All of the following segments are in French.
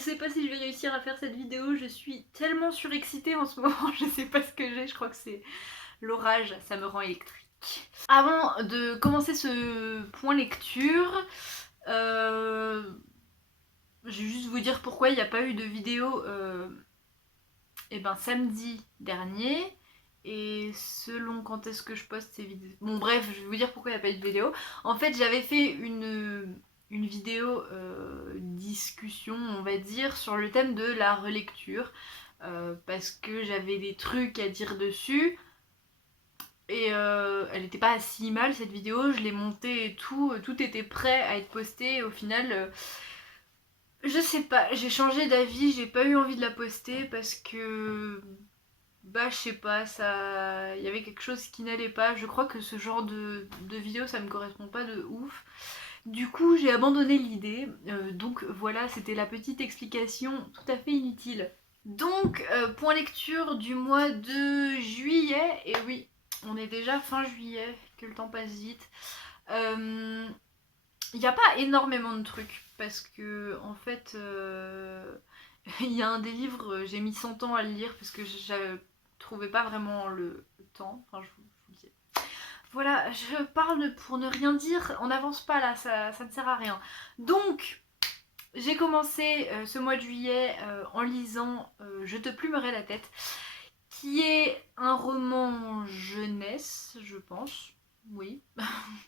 sais pas si je vais réussir à faire cette vidéo, je suis tellement surexcitée en ce moment, je sais pas ce que j'ai, je crois que c'est l'orage, ça me rend électrique. Avant de commencer ce point lecture, je vais juste vous dire pourquoi il n'y a pas eu de vidéo samedi dernier. Et selon quand est-ce que je poste ces vidéos... Bon bref, je vais vous dire pourquoi il n'y a pas eu de vidéo. En fait, j'avais fait une vidéo discussion, on va dire, sur le thème de la relecture. Parce que j'avais des trucs à dire dessus. Et elle n'était pas si mal cette vidéo, je l'ai montée et tout était prêt à être posté. Et au final, je sais pas, j'ai changé d'avis, j'ai pas eu envie de la poster parce que bah je sais pas, ça, il y avait quelque chose qui n'allait pas. Je crois que ce genre de vidéo ça me correspond pas de ouf. Du coup j'ai abandonné l'idée. Donc voilà, c'était la petite explication tout à fait inutile. Donc point lecture du mois de juillet. Et oui, on est déjà fin juillet, que le temps passe vite. Il n'y a pas énormément de trucs parce que en fait il y a un des livres, j'ai mis 100 ans à le lire parce que je trouvais pas vraiment le temps. Enfin, je vous le dis. Voilà, je parle pour ne rien dire, on n'avance pas là, ça ne sert à rien. Donc, j'ai commencé ce mois de juillet en lisant Je te plumerai la tête, qui est un roman jeunesse, je pense. Oui,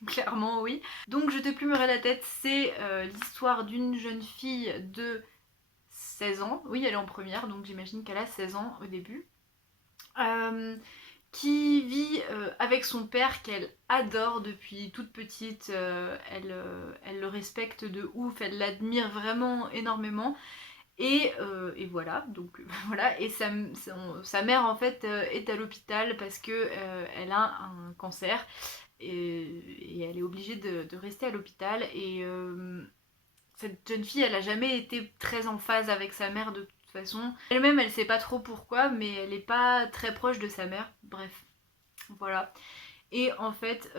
clairement oui. Donc Je te plumerai la tête, c'est l'histoire d'une jeune fille de 16 ans. Oui, elle est en première, donc j'imagine qu'elle a 16 ans au début. Qui vit avec son père qu'elle adore depuis toute petite. Elle le respecte de ouf, elle l'admire vraiment énormément. Et voilà, donc voilà. Et sa mère en fait est à l'hôpital parce que elle a un cancer et elle est obligée de rester à l'hôpital. Et cette jeune fille, elle a jamais été très en phase avec sa mère de toute façon. Elle-même, elle sait pas trop pourquoi, mais elle est pas très proche de sa mère. Bref, voilà. Et en fait,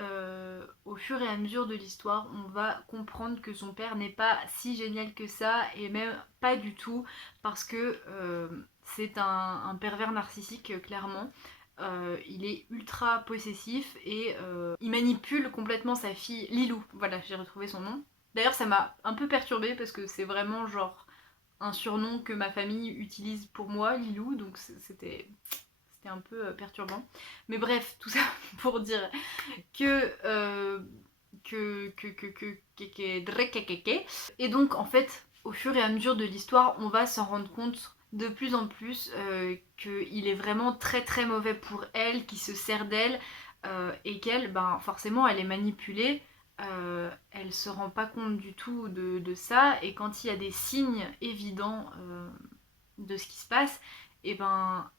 au fur et à mesure de l'histoire, on va comprendre que son père n'est pas si génial que ça, et même pas du tout, parce que c'est un pervers narcissique, clairement. Il est ultra possessif et il manipule complètement sa fille, Lilou. Voilà, j'ai retrouvé son nom. D'ailleurs, ça m'a un peu perturbée parce que c'est vraiment genre un surnom que ma famille utilise pour moi, Lilou, donc c'était un peu perturbant. Mais bref, tout ça pour dire que et donc en fait, au fur et à mesure de l'histoire, on va s'en rendre compte de plus en plus qu'il est vraiment très très mauvais pour elle, qu'il se sert d'elle et qu'elle, ben forcément, elle est manipulée. Elle se rend pas compte du tout de ça, et quand il y a des signes évidents de ce qui se passe, et ben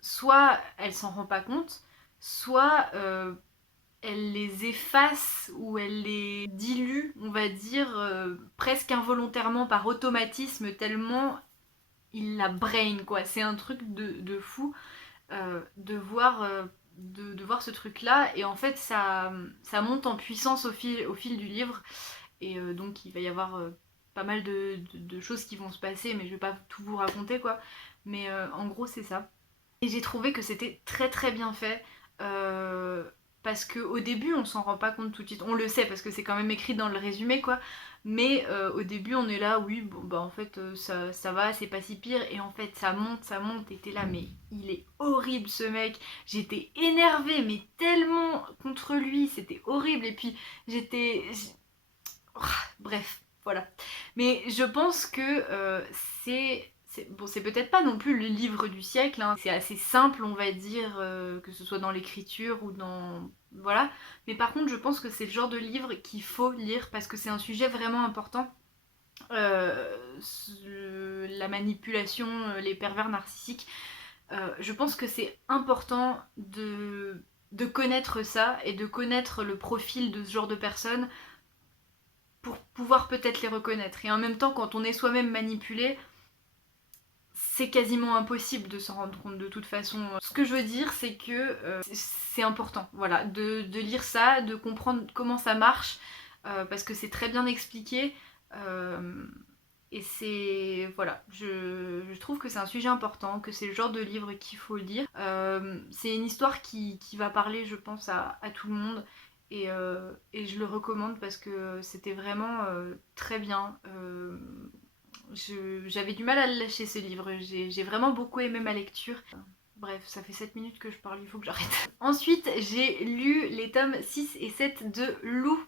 soit elle s'en rend pas compte, soit elle les efface ou elle les dilue, on va dire, presque involontairement par automatisme, tellement il la brain, quoi. C'est un truc de fou de voir ce truc-là. Et en fait, ça monte en puissance au fil du livre. Et donc, il va y avoir pas mal de choses qui vont se passer, mais je vais pas tout vous raconter, quoi. Mais en gros, c'est ça. Et j'ai trouvé que c'était très très bien fait. Parce qu'au début, on s'en rend pas compte tout de suite. On le sait parce que c'est quand même écrit dans le résumé, quoi. Mais au début, on est là, oui, bon, bah en fait, ça va, c'est pas si pire. Et en fait, ça monte, et t'es là, mais il est horrible ce mec. J'étais énervée, mais tellement contre lui, c'était horrible. Et puis, j'étais. Oh, bref, voilà. Mais je pense que bon, c'est peut-être pas non plus le livre du siècle, hein. C'est assez simple, on va dire, que ce soit dans l'écriture ou dans... Voilà. Mais par contre, je pense que c'est le genre de livre qu'il faut lire parce que c'est un sujet vraiment important. La manipulation, les pervers narcissiques. Je pense que c'est important de connaître ça et de connaître le profil de ce genre de personnes pour pouvoir peut-être les reconnaître. Et en même temps, quand on est soi-même manipulé, c'est quasiment impossible de s'en rendre compte de toute façon. Ce que je veux dire, c'est que c'est important, voilà, de lire ça, de comprendre comment ça marche, parce que c'est très bien expliqué. Et c'est... voilà, je trouve que c'est un sujet important, que c'est le genre de livre qu'il faut lire. C'est une histoire qui va parler, je pense, à tout le monde. Et je le recommande parce que c'était vraiment très bien. J'avais du mal à le lâcher ce livre, j'ai vraiment beaucoup aimé ma lecture. Bref, ça fait 7 minutes que je parle, il faut que j'arrête. Ensuite, j'ai lu les tomes 6 et 7 de Lou.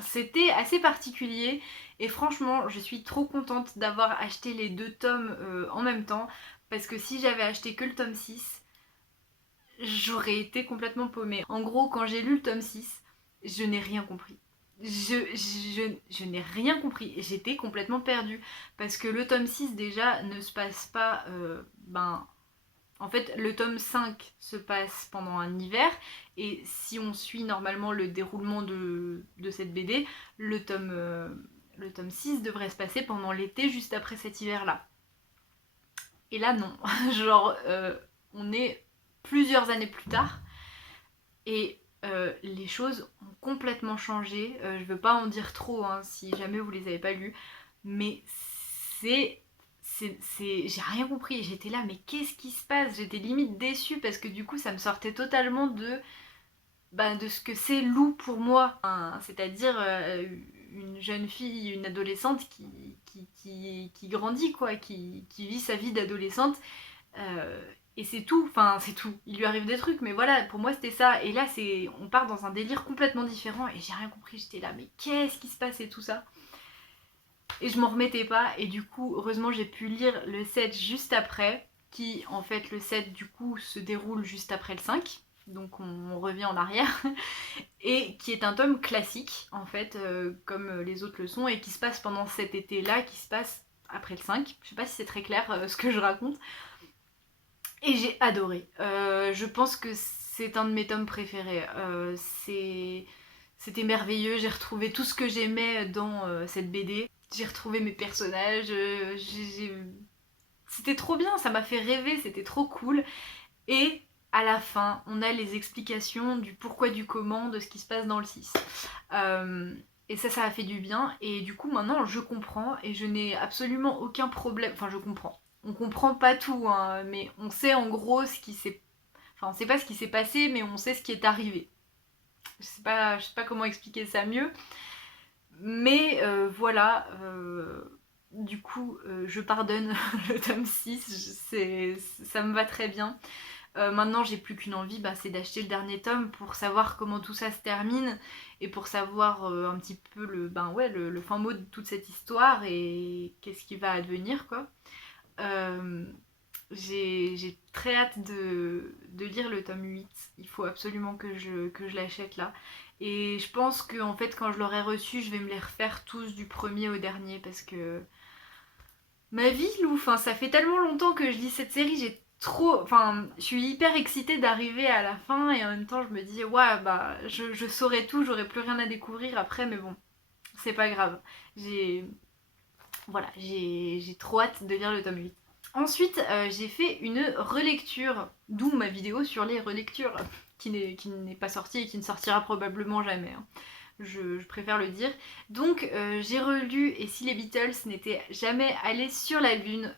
C'était assez particulier et franchement je suis trop contente d'avoir acheté les deux tomes en même temps parce que si j'avais acheté que le tome 6, j'aurais été complètement paumée. En gros, quand j'ai lu le tome 6, je n'ai rien compris. Je n'ai rien compris, j'étais complètement perdue parce que le tome 6 déjà ne se passe pas en fait, le tome 5 se passe pendant un hiver, et si on suit normalement le déroulement de cette BD, le tome 6 devrait se passer pendant l'été, juste après cet hiver-là. Et là, non. Genre, on est plusieurs années plus tard, et les choses ont complètement changé. Je veux pas en dire trop, hein, si jamais vous les avez pas lus, mais c'est j'ai rien compris, j'étais là, mais qu'est-ce qui se passe? J'étais limite déçue parce que du coup ça me sortait totalement de ce que c'est Lou pour moi. C'est-à-dire une jeune fille, une adolescente qui grandit quoi, qui vit sa vie d'adolescente. Et c'est tout, enfin c'est tout. Il lui arrive des trucs, mais voilà, pour moi c'était ça. Et là on part dans un délire complètement différent et j'ai rien compris, j'étais là, mais qu'est-ce qui se passe et tout ça? Et je m'en remettais pas, et du coup heureusement j'ai pu lire le 7 juste après, qui en fait le 7 du coup se déroule juste après le 5, donc on revient en arrière, et qui est un tome classique en fait, comme les autres le sont, et qui se passe pendant cet été là, qui se passe après le 5. Je sais pas si c'est très clair ce que je raconte. Et j'ai adoré. Je pense que c'est un de mes tomes préférés. C'était merveilleux, j'ai retrouvé tout ce que j'aimais dans cette BD. J'ai retrouvé mes personnages, c'était trop bien, ça m'a fait rêver, c'était trop cool. Et à la fin, on a les explications du pourquoi du comment de ce qui se passe dans le 6. Et ça a fait du bien. Et du coup, maintenant, je comprends et je n'ai absolument aucun problème. Enfin, je comprends. On comprend pas tout, hein, mais on sait en gros ce qui s'est... Enfin, on sait pas ce qui s'est passé, mais on sait ce qui est arrivé. Je sais pas comment expliquer ça mieux. Mais voilà, du coup, je pardonne le tome 6, ça me va très bien. Maintenant, j'ai plus qu'une envie, c'est d'acheter le dernier tome pour savoir comment tout ça se termine et pour savoir un petit peu le fin mot de toute cette histoire et qu'est-ce qui va advenir, quoi. J'ai très hâte de lire le tome 8. Il faut absolument que je l'achète là. Et je pense que en fait quand je l'aurai reçu, je vais me les refaire tous du premier au dernier parce que ma vie, Lou, enfin ça fait tellement longtemps que je lis cette série, je suis hyper excitée d'arriver à la fin et en même temps je me dis ouais je saurais tout, j'aurais plus rien à découvrir après, mais bon, c'est pas grave. J'ai trop hâte de lire le tome 8. Ensuite, j'ai fait une relecture, d'où ma vidéo sur les relectures, qui n'est pas sortie et qui ne sortira probablement jamais, hein. Je préfère le dire. Donc j'ai relu Et si les Beatles n'étaient jamais allés sur la Lune,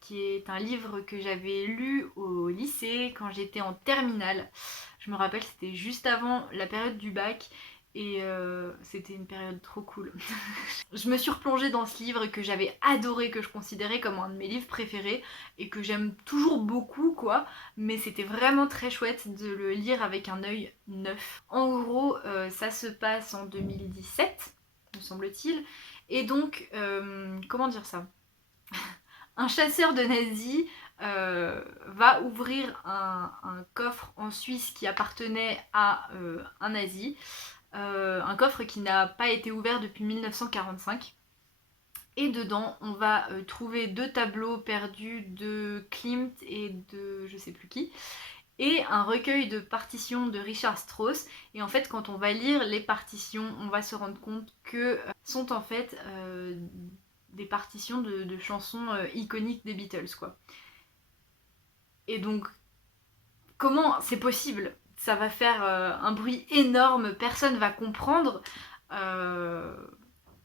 qui est un livre que j'avais lu au lycée quand j'étais en terminale. Je me rappelle, c'était juste avant la période du bac. Et c'était une période trop cool. Je me suis replongée dans ce livre que j'avais adoré, que je considérais comme un de mes livres préférés et que j'aime toujours beaucoup, quoi. Mais c'était vraiment très chouette de le lire avec un œil neuf. En gros, ça se passe en 2017, me semble-t-il. Et donc, comment dire ça? Un chasseur de nazis va ouvrir un coffre en Suisse qui appartenait à un nazi. Un coffre qui n'a pas été ouvert depuis 1945. Et dedans, on va trouver 2 tableaux perdus de Klimt et de je sais plus qui, et un recueil de partitions de Richard Strauss. Et en fait, quand on va lire les partitions, on va se rendre compte que sont en fait des partitions de chansons iconiques des Beatles, quoi. Et donc, comment c'est possible? Ça va faire un bruit énorme, personne va comprendre.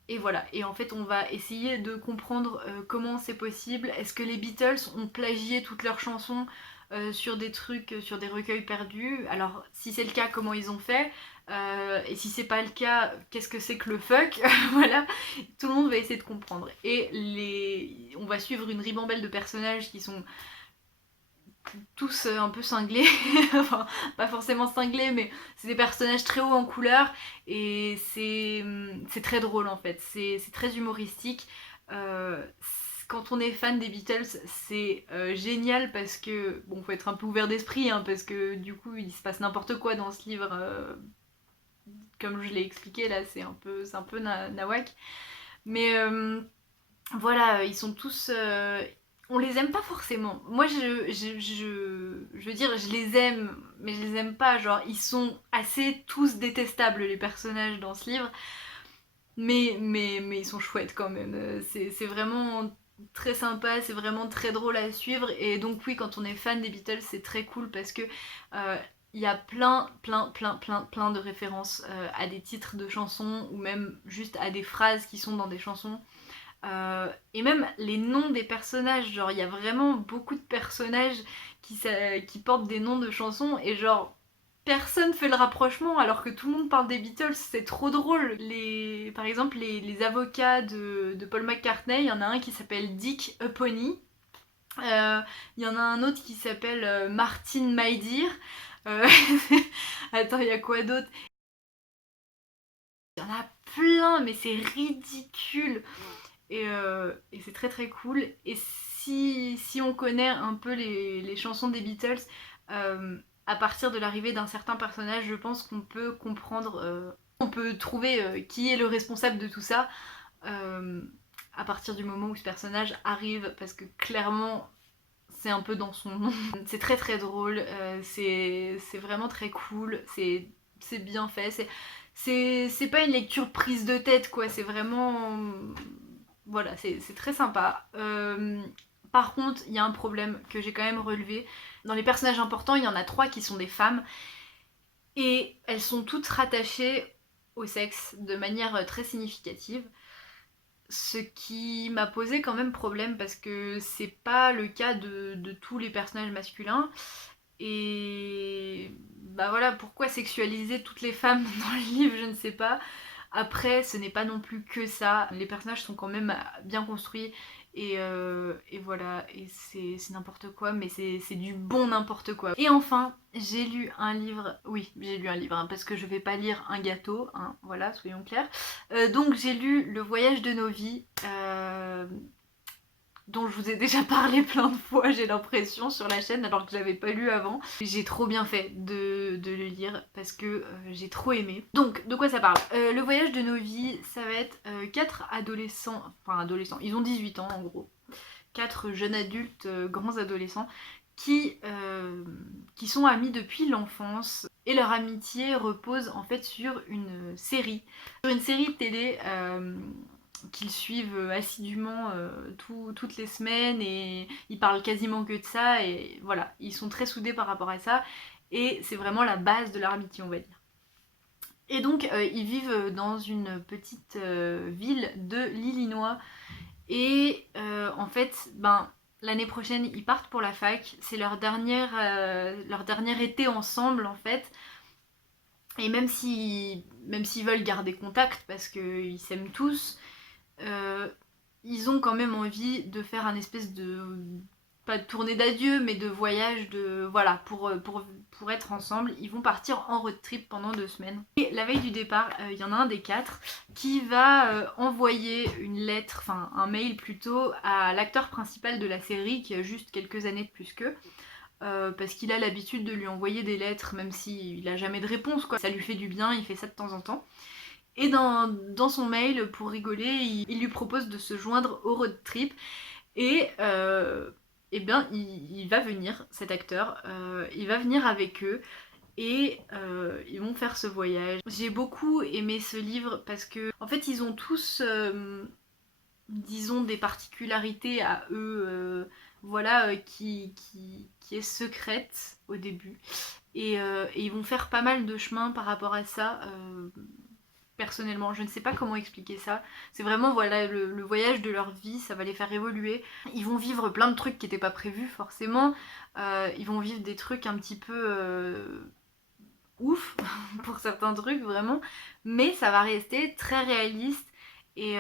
Et voilà, et en fait on va essayer de comprendre comment c'est possible. Est-ce que les Beatles ont plagié toutes leurs chansons sur des trucs, sur des recueils perdus? Alors si c'est le cas, comment ils ont fait? Et si c'est pas le cas, qu'est-ce que c'est que le fuck? Voilà, tout le monde va essayer de comprendre. Et on va suivre une ribambelle de personnages qui sont tous un peu cinglés, enfin pas forcément cinglés, mais c'est des personnages très hauts en couleur et c'est très drôle en fait, c'est très humoristique. Quand on est fan des Beatles, c'est génial parce que, bon, faut être un peu ouvert d'esprit, hein, parce que du coup il se passe n'importe quoi dans ce livre, comme je l'ai expliqué là, c'est un peu nawak. Mais voilà, ils sont tous. On les aime pas forcément. Moi, je veux dire, je les aime, mais je les aime pas. Genre, ils sont assez tous détestables, les personnages dans ce livre. Mais ils sont chouettes quand même. C'est vraiment très sympa, c'est vraiment très drôle à suivre. Et donc, oui, quand on est fan des Beatles, c'est très cool parce que. Il y a plein de références à des titres de chansons ou même juste à des phrases qui sont dans des chansons. Et même les noms des personnages, genre il y a vraiment beaucoup de personnages qui portent des noms de chansons et genre personne fait le rapprochement alors que tout le monde parle des Beatles, c'est trop drôle. Par exemple les avocats de Paul McCartney, il y en a un qui s'appelle Dick Pony, il y en a un autre qui s'appelle Martin My Dear. Euh, Attends, il y a quoi d'autre? Il y en a plein, mais c'est ridicule. Et c'est très très cool. Et si on connaît un peu les chansons des Beatles, à partir de l'arrivée d'un certain personnage, je pense qu'on peut comprendre, on peut trouver qui est le responsable de tout ça euh, à partir du moment où ce personnage arrive, parce que clairement c'est un peu dans son nom. C'est très très drôle, c'est vraiment très cool, c'est bien fait, c'est pas une lecture prise de tête quoi, c'est vraiment voilà, c'est très sympa. Par contre, il y a un problème que j'ai quand même relevé. Dans les personnages importants, il y en a 3 qui sont des femmes. Et elles sont toutes rattachées au sexe de manière très significative. Ce qui m'a posé quand même problème parce que c'est pas le cas de tous les personnages masculins. Et bah voilà, pourquoi sexualiser toutes les femmes dans le livre, je ne sais pas. Après, ce n'est pas non plus que ça. Les personnages sont quand même bien construits. Et voilà, et c'est n'importe quoi, mais c'est du bon n'importe quoi. Et enfin, j'ai lu un livre, oui, j'ai lu un livre, hein, parce que je vais pas lire un gâteau, hein, voilà, soyons clairs. Donc j'ai lu Le voyage de nos vies, dont je vous ai déjà parlé plein de fois, j'ai l'impression, sur la chaîne, alors que je l'avais pas lu avant. J'ai trop bien fait de le lire parce que j'ai trop aimé. Donc, de quoi ça parle? Le voyage de nos vies, ça va être 4 adolescents, enfin adolescents, ils ont 18 ans en gros, 4 jeunes adultes, grands adolescents, qui sont amis depuis l'enfance. Et leur amitié repose en fait sur une série. Sur une série de télé qu'ils suivent assidûment toutes les semaines et ils parlent quasiment que de ça et voilà, ils sont très soudés par rapport à ça et c'est vraiment la base de leur amitié on va dire. Et donc ils vivent dans une petite ville de l'Illinois et en fait ben l'année prochaine ils partent pour la fac, c'est leur dernier été ensemble en fait. Et même s'ils veulent garder contact parce qu'ils s'aiment tous, euh, ils ont quand même envie de faire un espèce de, pas de tournée d'adieu, mais de voyage de, voilà, pour être ensemble. Ils vont partir en road trip pendant 2 semaines. Et la veille du départ, il y en a un des 4 qui va envoyer une lettre, enfin un mail plutôt, à l'acteur principal de la série qui a juste quelques années de plus qu'eux. Parce qu'il a l'habitude de lui envoyer des lettres, même s'il a jamais de réponse, quoi. Ça lui fait du bien, il fait ça de temps en temps. Et dans son mail, pour rigoler, il lui propose de se joindre au road trip. Et eh bien, il va venir, cet acteur, il va venir avec eux. Et ils vont faire ce voyage. J'ai beaucoup aimé ce livre parce que, en fait, ils ont tous, disons, des particularités à eux, voilà, qui est secrète au début. Et ils vont faire pas mal de chemin par rapport à ça. personnellement. Je ne sais pas comment expliquer ça. C'est vraiment voilà le voyage de leur vie, ça va les faire évoluer. Ils vont vivre plein de trucs qui n'étaient pas prévus forcément. Ils vont vivre des trucs un petit peu ouf pour certains trucs vraiment. Mais ça va rester très réaliste. Et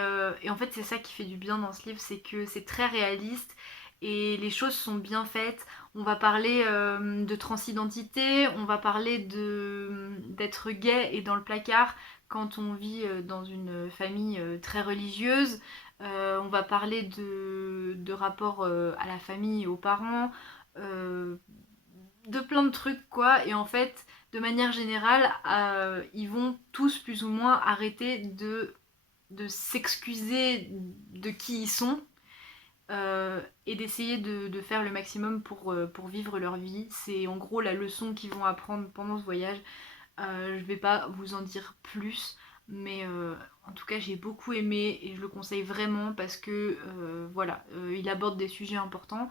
en fait c'est ça qui fait du bien dans ce livre, c'est que c'est très réaliste et les choses sont bien faites. On va parler de transidentité, on va parler d'être gay et dans le placard quand on vit dans une famille très religieuse. On va parler de rapport à la famille et aux parents, de plein de trucs quoi. Et en fait, de manière générale, ils vont tous plus ou moins arrêter de s'excuser de qui ils sont et d'essayer de faire le maximum pour vivre leur vie. C'est en gros la leçon qu'ils vont apprendre pendant ce voyage. Je vais pas vous en dire plus, mais en tout cas j'ai beaucoup aimé et je le conseille vraiment parce que voilà, il aborde des sujets importants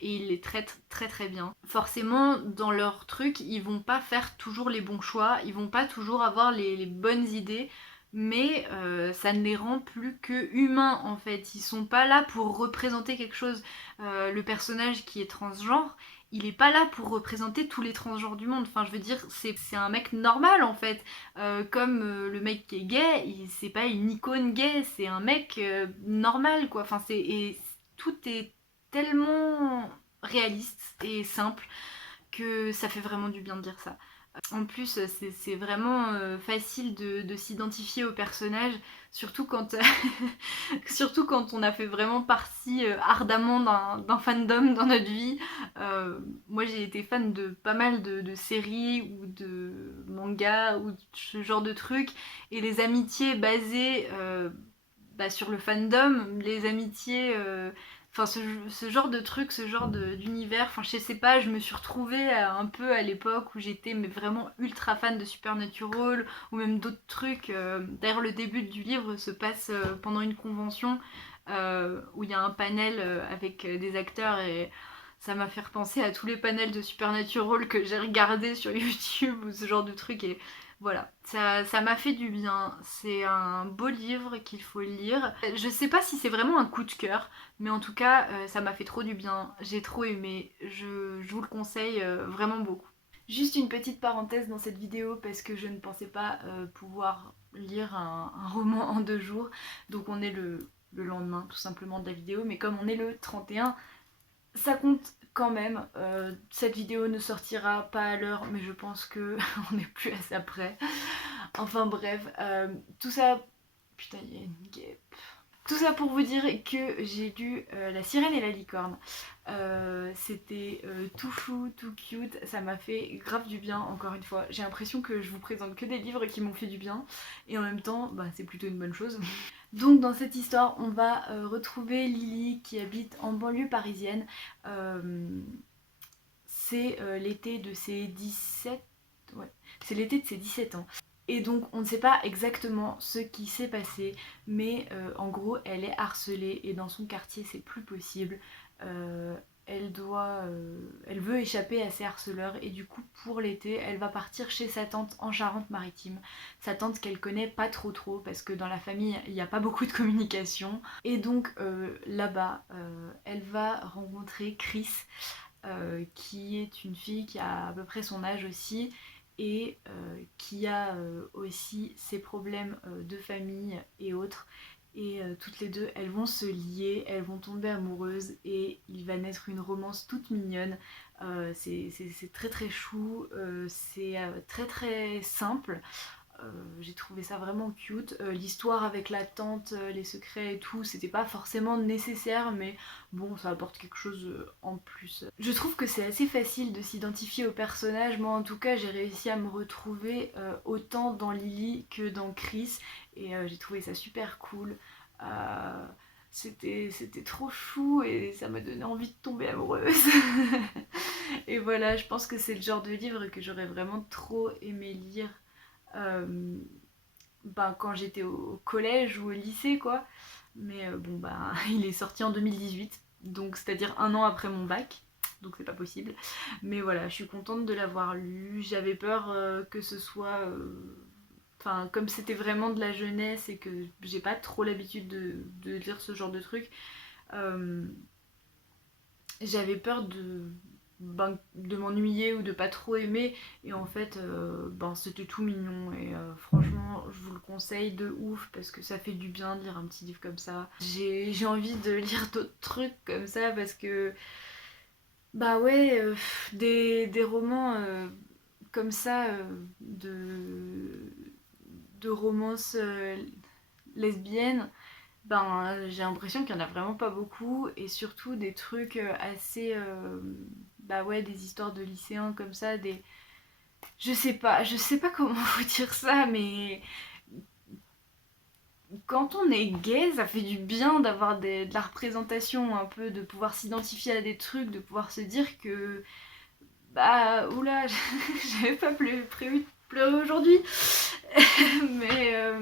et il les traite très très bien. Forcément, dans leur truc, ils vont pas faire toujours les bons choix, ils vont pas toujours avoir les bonnes idées, mais ça ne les rend plus que humains en fait. Ils sont pas là pour représenter quelque chose. Le personnage qui est transgenre, il est pas là pour représenter tous les transgenres du monde. Enfin, je veux dire, c'est un mec normal en fait. Comme le mec qui est gay, c'est pas une icône gay, c'est un mec normal quoi. Enfin, et tout est tellement réaliste et simple que ça fait vraiment du bien de dire ça. En plus, c'est vraiment facile de s'identifier au personnage, surtout quand, surtout quand on a fait vraiment partie ardemment d'un fandom dans notre vie. Moi j'ai été fan de pas mal de séries ou de mangas ou ce genre de trucs, et les amitiés basées sur le fandom, les amitiés enfin ce genre de truc, ce genre d'univers, enfin je sais pas, je me suis retrouvée un peu à l'époque où j'étais mais vraiment ultra fan de Supernatural ou même d'autres trucs. D'ailleurs le début du livre se passe pendant une convention où il y a un panel avec des acteurs, et ça m'a fait repenser à tous les panels de Supernatural que j'ai regardés sur YouTube ou ce genre de truc. Et voilà, ça m'a fait du bien. C'est un beau livre qu'il faut lire. Je sais pas si c'est vraiment un coup de cœur, mais en tout cas, ça m'a fait trop du bien. J'ai trop aimé. Je vous le conseille vraiment beaucoup. Juste une petite parenthèse dans cette vidéo parce que je ne pensais pas pouvoir lire un roman en 2 jours. Donc on est le lendemain tout simplement de la vidéo, mais comme on est le 31, ça compte quand même. Cette vidéo ne sortira pas à l'heure, mais je pense que on n'est plus assez après. Enfin bref, tout ça... Putain, il y a une guêpe. Tout ça pour vous dire que j'ai lu La Sirène et la Licorne. C'était tout chou, tout cute, ça m'a fait grave du bien encore une fois. J'ai l'impression que je vous présente que des livres qui m'ont fait du bien et en même temps bah, c'est plutôt une bonne chose. Donc dans cette histoire on va retrouver Lily qui habite en banlieue parisienne. C'est l'été de ses 17... Ouais, c'est l'été de ses 17 ans. Et donc on ne sait pas exactement ce qui s'est passé, mais en gros elle est harcelée et dans son quartier c'est plus possible. Elle veut échapper à ses harceleurs et du coup pour l'été elle va partir chez sa tante en Charente-Maritime. Sa tante qu'elle connaît pas trop parce que dans la famille il n'y a pas beaucoup de communication. Et donc là-bas elle va rencontrer Chris, qui est une fille qui a à peu près son âge aussi et qui a aussi ses problèmes de famille et autres. Et toutes les deux, elles vont se lier, elles vont tomber amoureuses et il va naître une romance toute mignonne. C'est très très chou, c'est très très simple. J'ai trouvé ça vraiment cute. L'histoire avec la tante, les secrets et tout, c'était pas forcément nécessaire, mais bon, ça apporte quelque chose en plus. Je trouve que c'est assez facile de s'identifier au personnage. Moi, en tout cas, j'ai réussi à me retrouver autant dans Lily que dans Chris, et j'ai trouvé ça super cool. C'était trop chou et ça m'a donné envie de tomber amoureuse. Et voilà, je pense que c'est le genre de livre que j'aurais vraiment trop aimé lire quand j'étais au collège ou au lycée quoi. Mais bon bah il est sorti en 2018, donc c'est-à-dire un an après mon bac, donc c'est pas possible. Mais voilà, je suis contente de l'avoir lu. J'avais peur que ce soit enfin comme c'était vraiment de la jeunesse et que j'ai pas trop l'habitude de lire ce genre de trucs, j'avais peur de m'ennuyer ou de pas trop aimer, et en fait c'était tout mignon, et franchement je vous le conseille de ouf parce que ça fait du bien de lire un petit livre comme ça. J'ai envie de lire d'autres trucs comme ça parce que bah ouais, des romans comme ça, de romance lesbienne, ben j'ai l'impression qu'il y en a vraiment pas beaucoup, et surtout des trucs assez bah ouais, des histoires de lycéens comme ça, des je sais pas comment vous dire ça, mais quand on est gay, ça fait du bien d'avoir de la représentation un peu, de pouvoir s'identifier à des trucs, de pouvoir se dire que bah oula, j'avais pas prévu de pleurer aujourd'hui, mais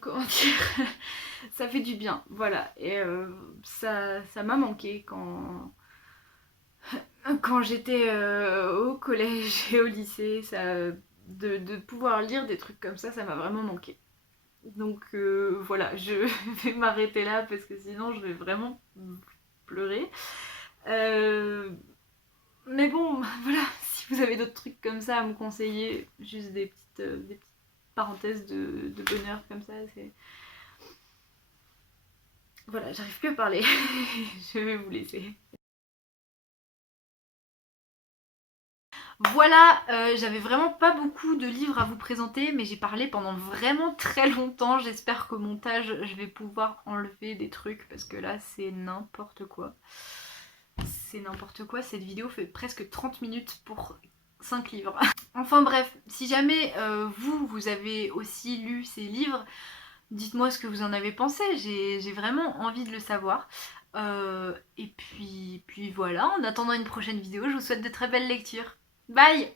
comment dire, ça fait du bien, voilà. Et ça m'a manqué quand j'étais au collège et au lycée, de pouvoir lire des trucs comme ça m'a vraiment manqué. Donc voilà, je vais m'arrêter là parce que sinon je vais vraiment pleurer. Mais bon, voilà, si vous avez d'autres trucs comme ça à me conseiller, juste des petites parenthèses de bonheur comme ça, c'est... Voilà, j'arrive plus à parler, je vais vous laisser. Voilà, j'avais vraiment pas beaucoup de livres à vous présenter, mais j'ai parlé pendant vraiment très longtemps. J'espère qu'au montage, je vais pouvoir enlever des trucs, parce que là, c'est n'importe quoi. C'est n'importe quoi, cette vidéo fait presque 30 minutes pour 5 livres. Enfin bref, si jamais vous avez aussi lu ces livres, dites-moi ce que vous en avez pensé, j'ai vraiment envie de le savoir. Et puis voilà, en attendant une prochaine vidéo, je vous souhaite de très belles lectures. Bye!